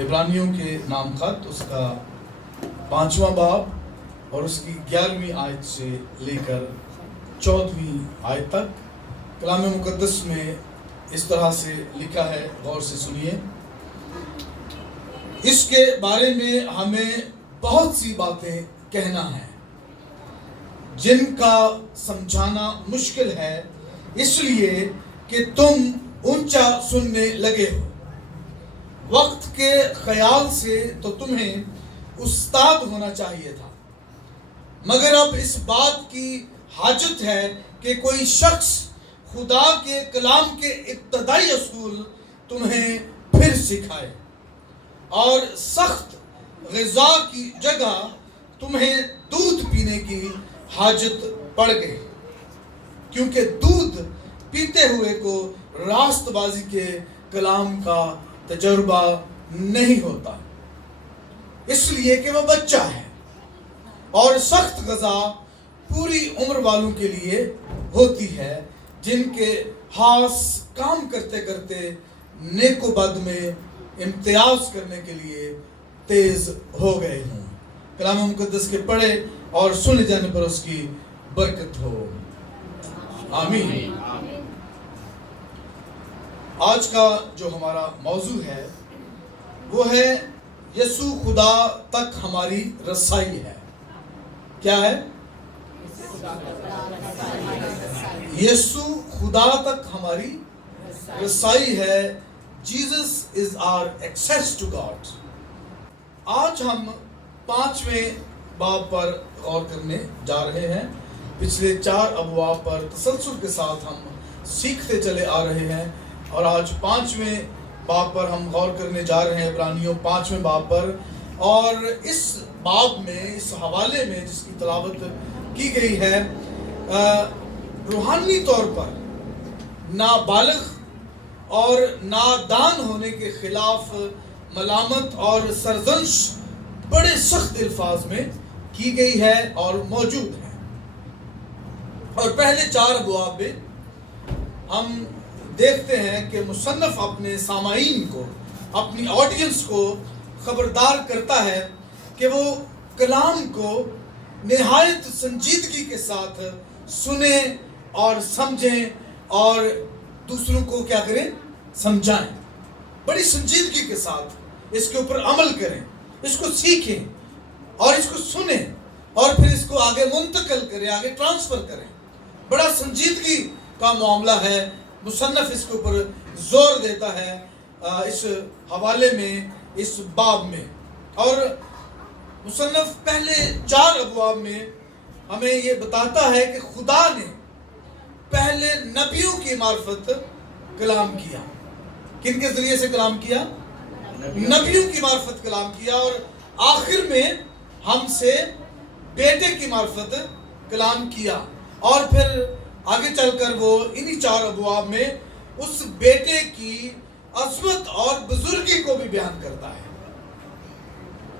عبرانیوں کے نام خط اس کا 5واں باب اور اس کی 11ویں آیت سے لے کر 14ویں آیت تک کلام مقدس میں اس طرح سے لکھا ہے، غور سے سنیے۔ اس کے بارے میں ہمیں بہت سی باتیں کہنا ہے جن کا سمجھانا مشکل ہے، اس لیے کہ تم اونچا سننے لگے ہو۔ وقت کے خیال سے تو تمہیں استاد ہونا چاہیے تھا، مگر اب اس بات کی حاجت ہے کہ کوئی شخص خدا کے کلام کے ابتدائی اصول تمہیں پھر سکھائے، اور سخت غذا کی جگہ تمہیں دودھ پینے کی حاجت پڑ گئی، کیونکہ دودھ پیتے ہوئے کو راست بازی کے کلام کا تجربہ نہیں ہوتا، اس لیے کہ وہ بچہ ہے، اور سخت غذا پوری عمر والوں کے لیے ہوتی ہے، جن کے ہاتھ کام کرتے کرتے نیک و بد میں امتیاز کرنے کے لیے تیز ہو گئے ہوں۔ کلام مقدس کے پڑھے اور سنے جانے پر اس کی برکت ہو، آمین۔ آج کا جو ہمارا موضوع ہے وہ ہے یسوع خدا تک ہماری رسائی ہے۔ کیا ہے؟ یسوع خدا تک ہماری رسائی ہے۔ Jesus is our access to God۔ آج ہم 5ویں باب پر غور کرنے جا رہے ہیں۔ پچھلے 4 ابواب پر تسلسل کے ساتھ ہم سیکھتے چلے آ رہے ہیں، اور آج 5ویں باب پر ہم غور کرنے جا رہے ہیں، عبرانیوں 5ویں باب پر۔ اور اس باب میں، اس حوالے میں جس کی تلاوت کی گئی ہے، روحانی طور پر نابالغ اور نادان ہونے کے خلاف ملامت اور سرزنش بڑے سخت الفاظ میں کی گئی ہے اور موجود ہے۔ اور پہلے 4 ابواب میں ہم دیکھتے ہیں کہ مصنف اپنے سامعین کو، اپنی آڈینس کو خبردار کرتا ہے کہ وہ کلام کو نہایت سنجیدگی کے ساتھ سنیں اور سمجھیں، اور دوسروں کو کیا کریں؟ سمجھائیں۔ بڑی سنجیدگی کے ساتھ اس کے اوپر عمل کریں، اس کو سیکھیں اور اس کو سنیں، اور پھر اس کو آگے منتقل کریں، آگے ٹرانسفر کریں۔ بڑا سنجیدگی کا معاملہ ہے۔ مصنف اس کے اوپر زور دیتا ہے اس حوالے میں، اس باب میں۔ اور مصنف پہلے 4 ابواب میں ہمیں یہ بتاتا ہے کہ خدا نے پہلے نبیوں کی معرفت کلام کیا۔ کن کے ذریعے سے کلام کیا؟ نبیوں کی معرفت کلام کیا، اور آخر میں ہم سے بیٹے کی معرفت کلام کیا، اور پھر آگے چل کر وہ انہی 4 ابواب میں اس بیٹے کی عظمت اور بزرگی کو بھی بیان کرتا ہے۔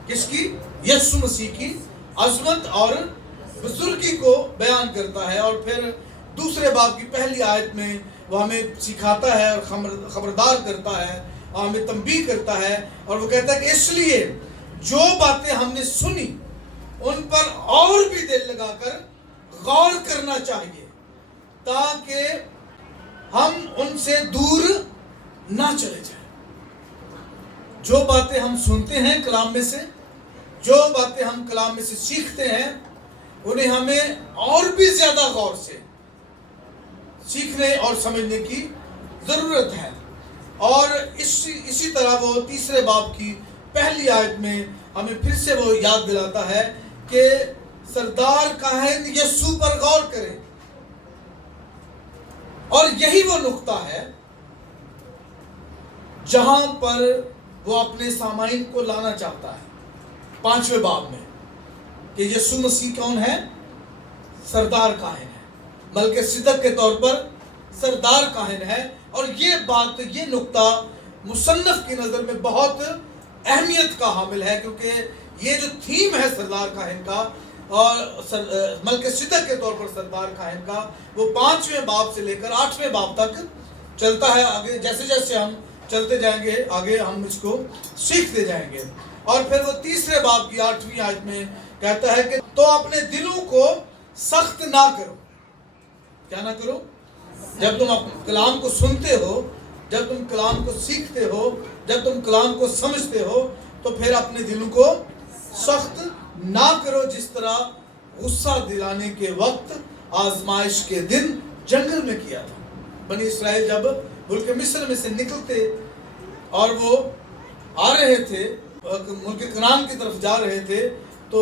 کس کی؟ یسوع مسیح کی عظمت اور بزرگی کو بیان کرتا ہے۔ اور پھر دوسرے باب کی پہلی آیت میں وہ ہمیں سکھاتا ہے اور خبردار کرتا ہے اور ہمیں تنبیہ کرتا ہے، اور وہ کہتا ہے کہ اس لیے جو باتیں ہم نے سنی ان پر اور بھی دل لگا کر غور کرنا چاہیے، تاکہ ہم ان سے دور نہ چلے جائیں۔ جو باتیں ہم سنتے ہیں کلام میں سے، جو باتیں ہم کلام میں سے سیکھتے ہیں، انہیں ہمیں اور بھی زیادہ غور سے سیکھنے اور سمجھنے کی ضرورت ہے۔ اور اسی طرح وہ تیسرے باب کی پہلی آیت میں ہمیں پھر سے وہ یاد دلاتا ہے کہ سردار کاہن یسوع پر غور کریں، اور یہی وہ نقطہ ہے جہاں پر وہ اپنے سامعین کو لانا چاہتا ہے 5ویں باب میں، کہ یسوع مسیح کون ہے؟ سردار کاہن ہے، ملکیسیدق کے طور پر سردار کاہن ہے۔ اور یہ بات، یہ نقطہ مصنف کی نظر میں بہت اہمیت کا حامل ہے، کیونکہ یہ جو تھیم ہے سردار کاہن کا اور ملکیسیدق کے طور پر سردار کاہن کا، وہ 5ویں باب سے لے کر 8ویں باب تک چلتا ہے۔ آگے جیسے جیسے ہم چلتے جائیں گے آگے، ہم اس کو سیکھتے جائیں گے. اور پھر وہ تیسرے باب کی 8ویں آیت میں کہتا ہے کہ تو اپنے دلوں کو سخت نہ کرو. کیا نہ کرو؟ جب تم کلام کو سنتے ہو، جب تم کلام کو سیکھتے ہو، جب تم کلام کو سمجھتے ہو، تو پھر اپنے دلوں کو سخت نہ کرو، جس طرح غصہ دلانے کے وقت آزمائش کے دن جنگل میں کیا تھا. بنی اسرائیل جب ملک مصر میں سے نکلتے اور وہ آ رہے تھے، ملک کنعان کی طرف جا رہے تھے، تو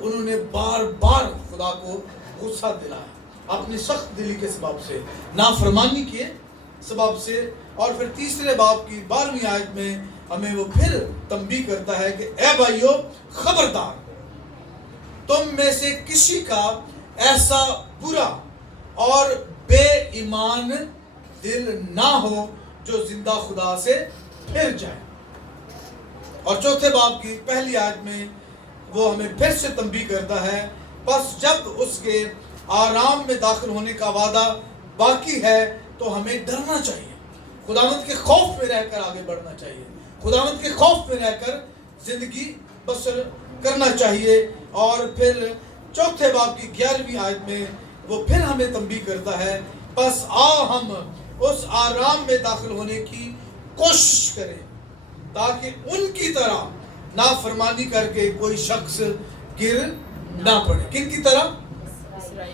انہوں نے بار بار خدا کو غصہ دلایا اپنی سخت دلی کے سبب سے، نافرمانی کے سبب سے. اور پھر تیسرے باب کی 12ویں آیت میں ہمیں وہ پھر تنبیہ کرتا ہے کہ اے بھائیو خبردار، تم میں سے کسی کا ایسا برا اور بے ایمان دل نہ ہو جو زندہ خدا سے پھر جائے. اور چوتھے باب کی پہلی آیت میں وہ ہمیں پھر سے تنبیہ کرتا ہے، بس جب اس کے آرام میں داخل ہونے کا وعدہ باقی ہے تو ہمیں ڈرنا چاہیے، خداوند کے خوف میں رہ کر آگے بڑھنا چاہیے، خداوند کے خوف میں رہ کر زندگی بسر کرنا چاہیے. اور پھر چوتھے باب کی 11ویں آیت میں وہ پھر ہمیں تنبیہ کرتا ہے، بس آؤ ہم اس آرام میں داخل ہونے کی کوشش کریں تاکہ ان کی طرح نافرمانی کر کے کوئی شخص گر نہ پڑے. کن کی طرح؟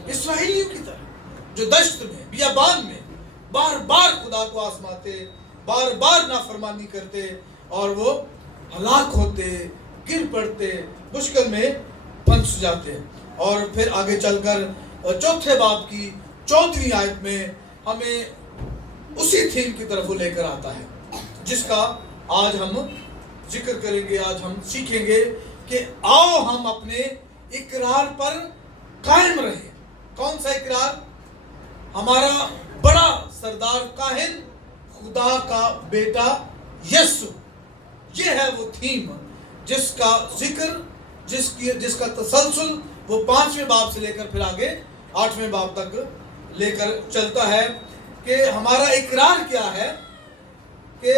اسرائیلیوں کی طرح، جو دشت میں، بیابان میں بار بار خدا کو آزماتے، بار بار نافرمانی کرتے، اور وہ ہلاک ہوتے، گر پڑتے، مشکل میں پھنس جاتے. اور پھر آگے چل کر چوتھے باب کی 14ویں آیت میں ہمیں اسی تھیم کی طرف وہ لے کر آتا ہے، جس کا آج ہم ذکر کریں گے، آج ہم سیکھیں گے کہ آؤ ہم اپنے اقرار پر قائم رہیں. کون سا اقرار؟ ہمارا بڑا سردار کاہن خدا کا بیٹا یسوع. یہ ہے وہ تھیم جس کا ذکر، جس کا تسلسل وہ 5ویں باب سے لے کر پھر آگے 8ویں باب تک لے کر چلتا ہے. کہ ہمارا اقرار کیا ہے کہ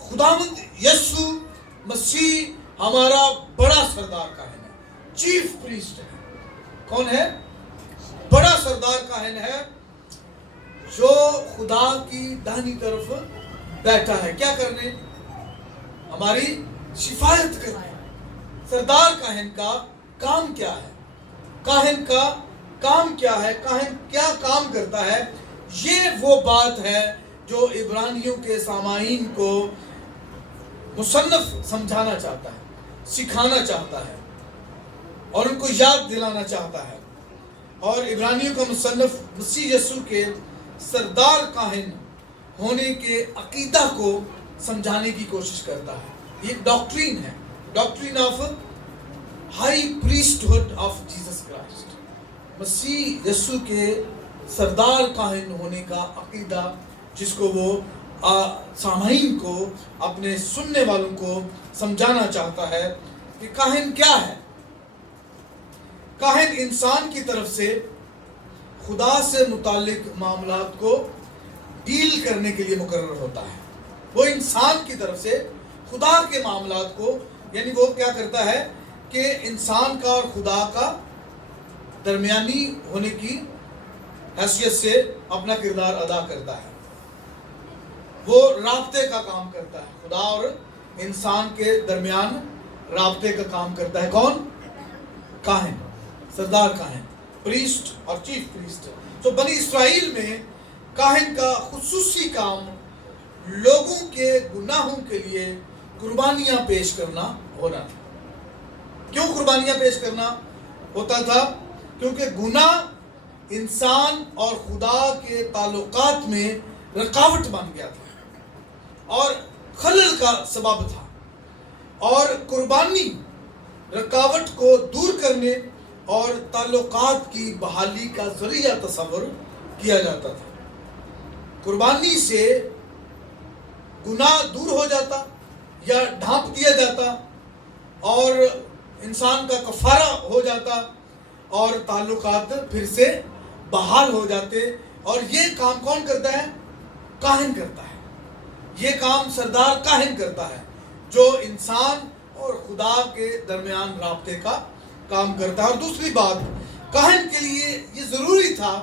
خداوند یسوع مسیح ہمارا بڑا سردار کاہن ہے، چیف پریسٹ ہے. کون ہے؟ بڑا سردار کاہن ہے جو خدا کی داہنی طرف بیٹھا ہے. کیا کرنے؟ ہماری شفاعت کرنے. سردار کاہن کا کام کیا ہے؟ کاہن کا کام کیا ہے؟ کاہن کیا کام کرتا ہے؟ یہ وہ بات ہے جو عبرانیوں کے سامعین کو مصنف سمجھانا چاہتا ہے، سکھانا چاہتا ہے، اور ان کو یاد دلانا چاہتا ہے. اور عبرانیوں کا مصنف مسیح یسوع کے سردار کاہن ہونے کے عقیدہ کو سمجھانے کی کوشش کرتا ہے. یہ ایک ڈاکٹرین ہے، doctrine of high priesthood of Jesus Christ. مسیح یسوع کے سردار کاہن ہونے کا عقیدہ، جس کو وہ سامعین کو، اپنے سننے والوں کو سمجھانا چاہتا ہے کہ کاہن کیا ہے. کاہن انسان کی طرف سے خدا سے متعلق معاملات کو ڈیل کرنے کے لیے مقرر ہوتا ہے. وہ انسان کی طرف سے خدا کے معاملات کو، یعنی وہ کیا کرتا ہے کہ انسان کا اور خدا کا درمیانی ہونے کی حیثیت سے اپنا کردار ادا کرتا ہے. وہ رابطے کا کام کرتا ہے، خدا اور انسان کے درمیان رابطے کا کام کرتا ہے. کون؟ کاہن، سردار کاہن، پریسٹ اور چیف پریسٹ. تو بنی اسرائیل میں کاہن کا خصوصی کام لوگوں کے گناہوں کے لیے قربانیاں پیش کرنا ہونا تھا. کیوں قربانیاں پیش کرنا ہوتا تھا؟ کیونکہ گناہ انسان اور خدا کے تعلقات میں رکاوٹ بن گیا تھا اور خلل کا سبب تھا. اور قربانی رکاوٹ کو دور کرنے اور تعلقات کی بحالی کا ذریعہ تصور کیا جاتا تھا. قربانی سے گناہ دور ہو جاتا یا ڈھانپ دیا جاتا اور انسان کا کفارہ ہو جاتا اور تعلقات پھر سے بحال ہو جاتے. اور یہ کام کون کرتا ہے؟ کاہن کرتا ہے. یہ کام سردار کاہن کرتا ہے جو انسان اور خدا کے درمیان رابطے کا کام کرتا ہے. اور دوسری بات، کاہن کے لیے یہ ضروری تھا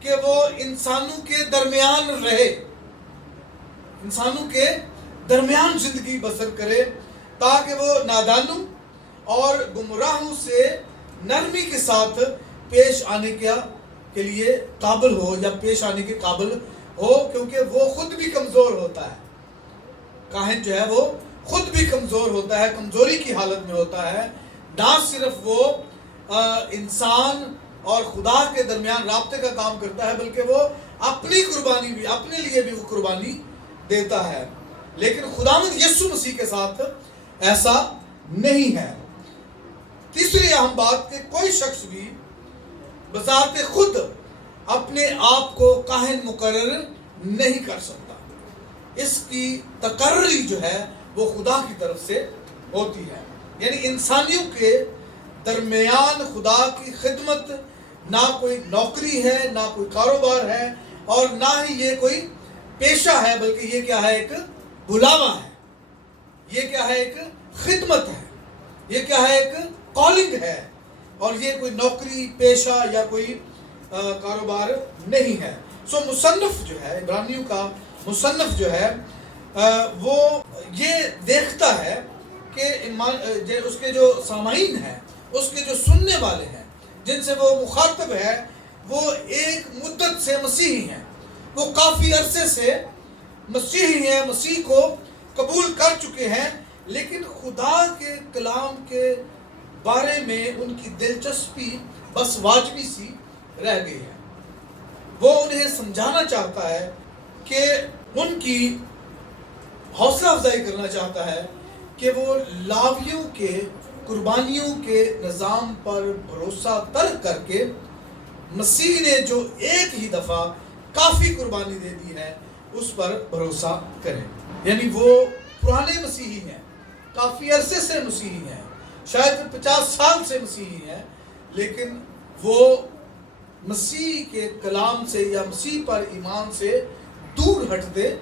کہ وہ انسانوں کے درمیان رہے، انسانوں کے درمیان زندگی بسر کرے، تاکہ وہ نادانوں اور گمراہوں سے نرمی کے ساتھ پیش آنے کے لیے قابل ہو، یا پیش آنے کے قابل ہو، کیونکہ وہ خود بھی کمزور ہوتا ہے. کاہن جو ہے وہ خود بھی کمزور ہوتا ہے، کمزوری کی حالت میں ہوتا ہے. نہ صرف وہ انسان اور خدا کے درمیان رابطے کا کام کرتا ہے، بلکہ وہ اپنی قربانی بھی، اپنے لیے بھی وہ قربانی دیتا ہے. لیکن خداوند یسوع مسیح کے ساتھ ایسا نہیں ہے. تیسری اہم بات کہ کوئی شخص بھی بذات خود اپنے آپ کو کاہن مقرر نہیں کر سکتا. اس کی تقرری جو ہے وہ خدا کی طرف سے ہوتی ہے. یعنی انسانیوں کے درمیان خدا کی خدمت نہ کوئی نوکری ہے، نہ کوئی کاروبار ہے، اور نہ ہی یہ کوئی پیشہ ہے، بلکہ یہ کیا ہے؟ ایک بلاوا ہے. یہ کیا ہے؟ ایک خدمت ہے. یہ کیا ہے؟ ایک کالنگ ہے. اور یہ کوئی نوکری، پیشہ یا کوئی کاروبار نہیں ہے. سو مصنف جو ہے، عبرانیوں کا مصنف جو ہے وہ یہ دیکھتا ہے کہ اس کے جو سامعین ہیں، اس کے جو سننے والے ہیں، جن سے وہ مخاطب ہے، وہ ایک مدت سے مسیحی ہیں، وہ کافی عرصے سے مسیحی ہیں، مسیح کو قبول کر چکے ہیں، لیکن خدا کے کلام کے بارے میں ان کی دلچسپی بس واجبی سی رہ گئی ہے. وہ انہیں سمجھانا چاہتا ہے کہ ان کی حوصلہ افزائی کرنا چاہتا ہے کہ وہ لاویوں کے قربانیوں کے نظام پر بھروسہ ترک کر کے مسیح نے جو ایک ہی دفعہ کافی قربانی دے دی ہے اس پر بھروسہ کریں. یعنی وہ پرانے مسیحی ہیں، کافی عرصے سے مسیحی ہیں، شاید 50 سال سے مسیحی ہیں، لیکن وہ مسیح کے کلام سے یا مسیح پر ایمان سے دور ہٹتے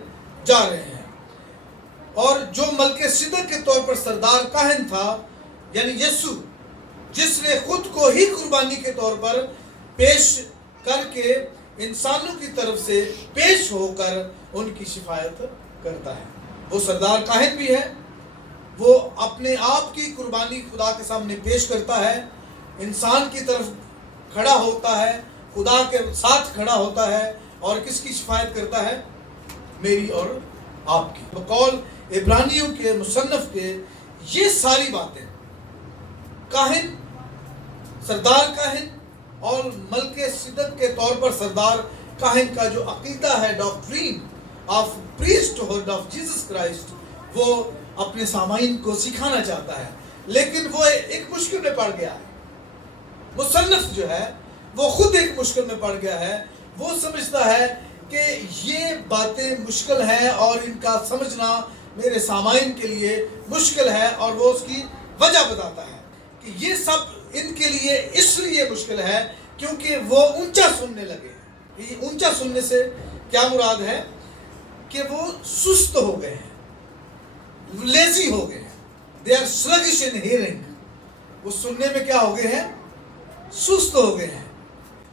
جا رہے ہیں. اور جو ملکہ صدق کے طور پر سردار کاہن تھا، یعنی یسوع، جس نے خود کو ہی قربانی کے طور پر پیش کر کے انسانوں کی طرف سے پیش ہو کر ان کی شفاعت کرتا ہے، وہ سردار کاہن بھی ہے. وہ اپنے آپ کی قربانی خدا کے سامنے پیش کرتا ہے، انسان کی طرف کھڑا ہوتا ہے، خدا کے ساتھ کھڑا ہوتا ہے، اور کس کی شفاعت کرتا ہے؟ میری اور آپ کی. بقول عبرانیوں کے مصنف کے یہ ساری باتیں کاہن، سردار کاہن اور ملکہ صدق کے طور پر سردار کاہن کا جو عقیدہ ہے، doctrine of priesthood of Jesus Christ, وہ اپنے سامعین کو سکھانا چاہتا ہے. لیکن وہ ایک مشکل میں پڑ گیا ہے. مصنف جو ہے وہ خود ایک مشکل میں پڑ گیا ہے. وہ سمجھتا ہے کہ یہ باتیں مشکل ہیں اور ان کا سمجھنا میرے سامعین کے لیے مشکل ہے، اور وہ اس کی وجہ بتاتا ہے کہ یہ سب ان کے لیے اس لیے مشکل ہے کیونکہ وہ اونچا سننے لگے ہیں. یہ اونچا سننے سے کیا مراد ہے؟ کہ وہ سست ہو گئے ہیں، لیزی ہو گئے ہیں. They are sluggish in hearing. وہ سننے میں کیا ہو گئے ہیں؟ سست ہو گئے ہیں.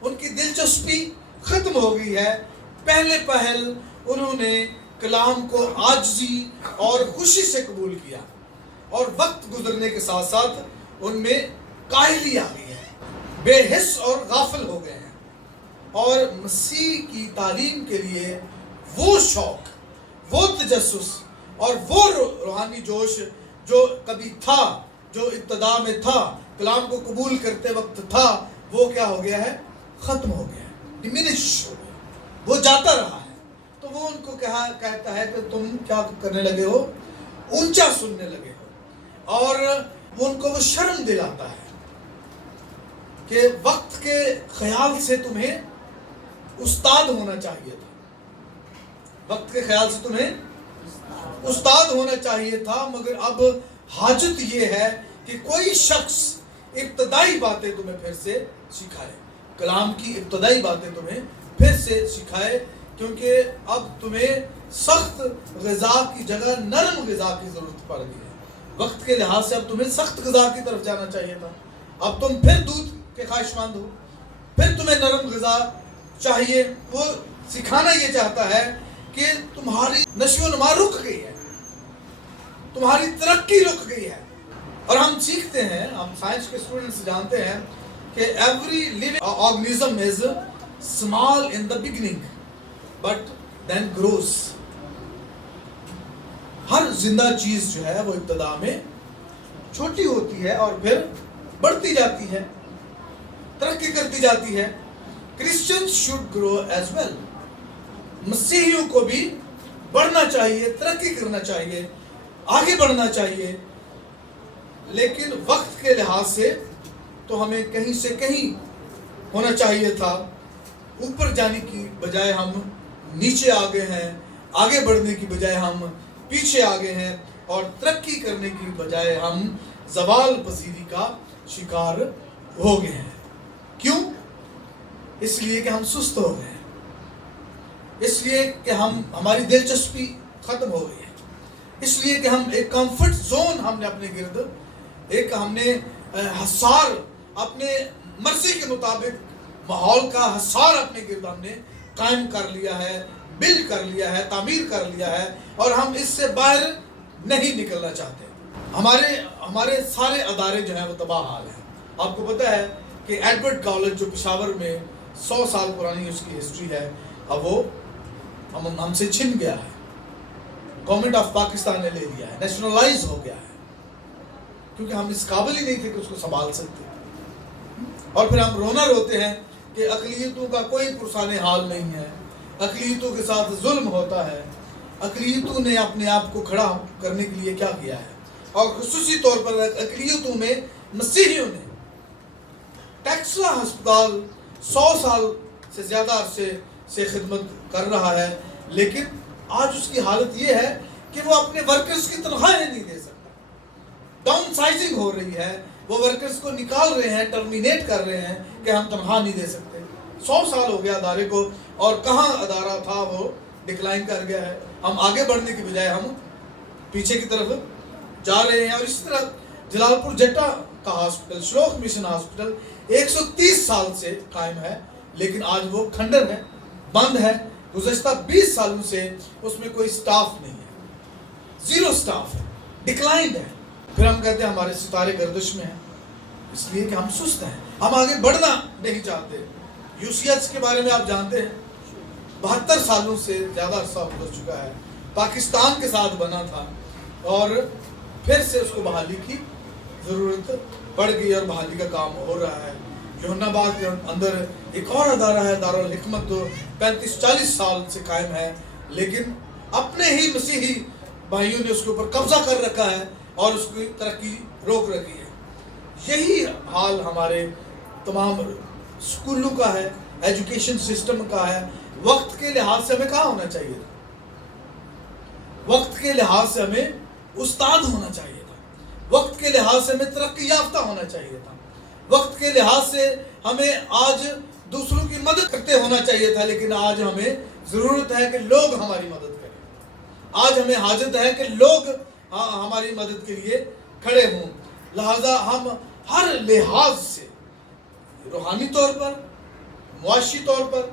ان کی دلچسپی ختم ہو گئی ہے. پہلے پہل انہوں نے کلام کو عاجزی اور خوشی سے قبول کیا، اور وقت گزرنے کے ساتھ ساتھ ان میں کاہلی آ گئی ہے، بے حس اور غافل ہو گئے ہیں. اور مسیح کی تعلیم کے لیے وہ شوق، وہ تجسس اور وہ روحانی جوش جو کبھی تھا، جو ابتدا میں تھا، کلام کو قبول کرتے وقت تھا، وہ کیا ہو گیا ہے؟ ختم ہو گیا ہے، ڈیمینش ہو گیا، وہ جاتا رہا ہے. تو وہ ان کو کہتا ہے کہ تم کیا کرنے لگے ہو؟ اونچا سننے لگے ہو. اور ان کو وہ شرم دلاتا ہے کہ وقت کے خیال سے تمہیں استاد ہونا چاہیے تھا، وقت کے خیال سے تمہیں استاد ہونا چاہیے تھا، مگر اب حاجت یہ ہے کہ کوئی شخص ابتدائی باتیں تمہیں پھر سے سکھائے، کلام کی ابتدائی باتیں تمہیں پھر سے سکھائے، کیونکہ اب تمہیں سخت غذا کی جگہ نرم غذا کی ضرورت پڑ گئی ہے. وقت کے لحاظ سے اب تمہیں سخت غذا کی طرف جانا چاہیے تھا, اب تم پھر دودھ کے خواہشمند ہو, پھر تمہیں نرم غذا چاہیے. وہ سکھانا یہ چاہتا ہے کہ تمہاری نشو و نما رک گئی ہے, تمہاری ترقی رک گئی ہے. اور ہم سیکھتے ہیں, ہم سائنس کے اسٹوڈنٹس جانتے ہیں کہ every living organism is small in the beginning but then grows. ہر زندہ چیز جو ہے وہ ابتدا میں چھوٹی ہوتی ہے اور پھر بڑھتی جاتی ہے, ترقی کرتی جاتی ہے. Christians should grow as well. مسیحیوں کو بھی بڑھنا چاہیے, ترقی کرنا چاہیے, آگے بڑھنا چاہیے. لیکن وقت کے لحاظ سے تو ہمیں کہیں سے کہیں ہونا چاہیے تھا. اوپر جانے کی بجائے ہم نیچے آ گئے ہیں, آگے بڑھنے کی بجائے ہم پیچھے آ گئے ہیں, اور ترقی کرنے کی بجائے ہم زوال پذیری کا شکار ہو گئے ہیں. کیوں؟ اس لیے کہ ہم سست ہو گئے ہیں, اس لیے کہ ہماری دلچسپی ختم ہو گئی ہے, اس لیے کہ ہم ایک کمفرٹ زون ہم نے اپنے گرد, ایک ہم نے حصار, اپنے مرضی کے مطابق ماحول کا حصار اپنے گرد ہم نے قائم کر لیا ہے, بلڈ کر لیا ہے, تعمیر کر لیا ہے, اور ہم اس سے باہر نہیں نکلنا چاہتے. ہمارے سارے ادارے جو ہیں وہ تباہ حال ہیں. آپ کو پتہ ہے کہ ایڈورڈ کالج جو پشاور میں 100 سال پرانی اس کی ہسٹری ہے, اب وہ ہم سے چھن گیا ہے. گورنمنٹ آف پاکستان نے لے لیا ہے, نیشنلائز ہو گیا ہے, کیونکہ ہم اس قابل ہی نہیں تھے کہ اس کو سنبھال سکتے. اور پھر ہم رونا روتے ہیں کہ اقلیتوں کا کوئی پرسان حال نہیں ہے, اقلیتوں کے ساتھ ظلم ہوتا ہے. اقلیتوں نے اپنے آپ کو کھڑا کرنے کے لیے کیا کیا ہے, اور خصوصی طور پر اقلیتوں میں مسیحیوں نے. ٹیکسلا ہسپتال 100 سال سے زیادہ عرصے سے خدمت کر رہا ہے, لیکن آج اس کی حالت یہ ہے کہ وہ اپنے ورکرز کی تنخواہیں نہیں دے سکتا. ڈاؤن سائزنگ ہو رہی ہے, وہ ورکرز کو نکال رہے ہیں, ٹرمینیٹ کر رہے ہیں کہ ہم تنخواہ نہیں دے سکتے. 100 سال ہو گیا ادارے کو, اور کہاں ادارہ تھا وہ ڈکلائن کر گیا ہے. ہم آگے بڑھنے کی بجائے ہم پیچھے کی طرف جا رہے ہیں. اور اس طرح جلال پور جٹا کا ہاسپٹل, شلوک مشن ہاسپٹل 130 سال سے قائم ہے, لیکن آج وہ کھنڈر ہے, بند ہے. گزشتہ 20 سالوں سے اس میں کوئی سٹاف نہیں ہے, زیرو سٹاف ہے, ڈکلائنڈ ہے. پھر ہم کہتے ہیں ہمارے ستارے گردش میں ہیں, اس لیے کہ ہم سست ہیں, ہم آگے بڑھنا نہیں چاہتے. یو سی ایچ کے بارے میں آپ جانتے ہیں, 72 سالوں سے زیادہ عرصہ گزر چکا ہے. پاکستان کے ساتھ بنا تھا, اور پھر سے اس کو بحالی کی ضرورت پڑ گئی, اور بحالی کا کام ہو رہا ہے. یوحنا آباد کے اندر ایک اور ادارہ ہے, دارالحکمت, جو 35-40 سال سے قائم ہے, لیکن اپنے ہی مسیحی بھائیوں نے اس کے اوپر قبضہ کر رکھا ہے اور اس کی ترقی روک رکھی ہے. یہی حال ہمارے تمام اسکولوں کا ہے, ایجوکیشن سسٹم کا ہے. وقت کے لحاظ سے ہمیں کہاں ہونا چاہیے تھا؟ وقت کے لحاظ سے ہمیں استاد ہونا چاہیے تھا, وقت کے لحاظ سے ہمیں ترقی یافتہ ہونا چاہیے تھا, وقت کے لحاظ سے ہمیں آج دوسروں کی مدد کرتے ہونا چاہیے تھا. لیکن آج ہمیں ضرورت ہے کہ لوگ ہماری مدد کریں. آج ہمیں حاجت ہے کہ لوگ ہماری مدد کے لیے کھڑے ہوں. لہذا ہم ہر لحاظ سے, روحانی طور پر, معاشی طور پر,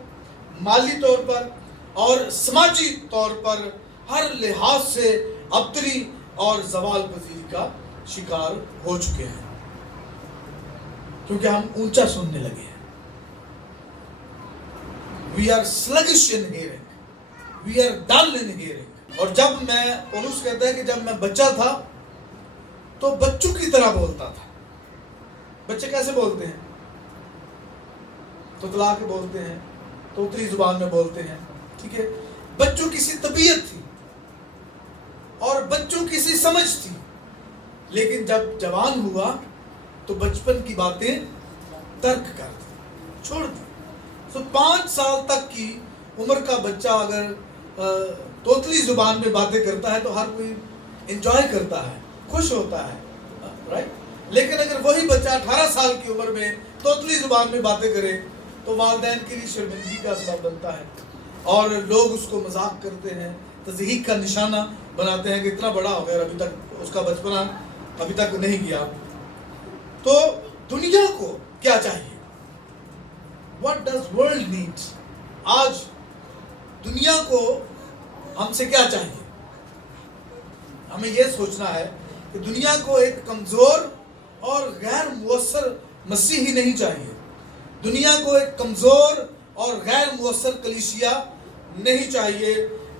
مالی طور پر اور سماجی طور پر, ہر لحاظ سے ابتری اور زوال پذیری کا شکار ہو چکے ہیں, کیونکہ ہم اونچا سننے لگے ہیں. We are sluggish in hearing. We are dull in hearing. اور جب میں, پولس کہتا ہے کہ جب میں بچہ تھا تو بچوں کی طرح بولتا تھا. بچے کیسے بولتے ہیں؟ تتلا کے بولتے ہیں, توتلی زبان میں بولتے ہیں, ٹھیک ہے. بچوں کی سی طبیعت تھی اور بچوں کی سی سمجھ تھی, لیکن جب جوان ہوا تو بچپن کی باتیں ترک کر دی, چھوڑ دی. تو 5 سال تک کی عمر کا بچہ اگر توتلی زبان میں باتیں کرتا ہے تو ہر کوئی انجوائے کرتا ہے, خوش ہوتا ہے, رائٹ. لیکن اگر وہی بچہ 18 سال کی عمر میں توتلی زبان میں باتیں کرے تو والدین کے لیے شرمندگی کا سبب بنتا ہے, اور لوگ اس کو مذاق کرتے ہیں, تضحیک کا نشانہ بناتے ہیں کہ اتنا بڑا ہو گیا اور ابھی تک اس کا بچپنا ابھی تک نہیں گیا. تو دنیا کو کیا چاہیے؟ What does world need؟ آج دنیا کو ہم سے کیا چاہیے؟ ہمیں یہ سوچنا ہے کہ دنیا کو ایک کمزور اور غیر مؤثر مسیحی نہیں چاہیے. دنیا کو ایک کمزور اور غیر مؤثر کلیسیا نہیں چاہیے،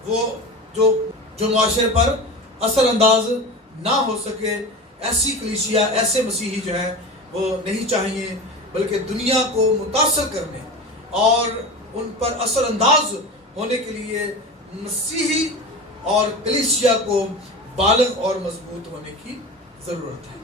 وہ جو معاشرے پر اثر انداز نہ ہو سکے. ایسی کلیسیا، ایسے مسیحی جو ہیں وہ نہیں چاہیے، بلکہ دنیا کو متاثر کرنے اور ان پر اثر انداز ہونے کے لیے مسیحی اور کلیسیا کو بالغ اور مضبوط ہونے کی ضرورت ہے.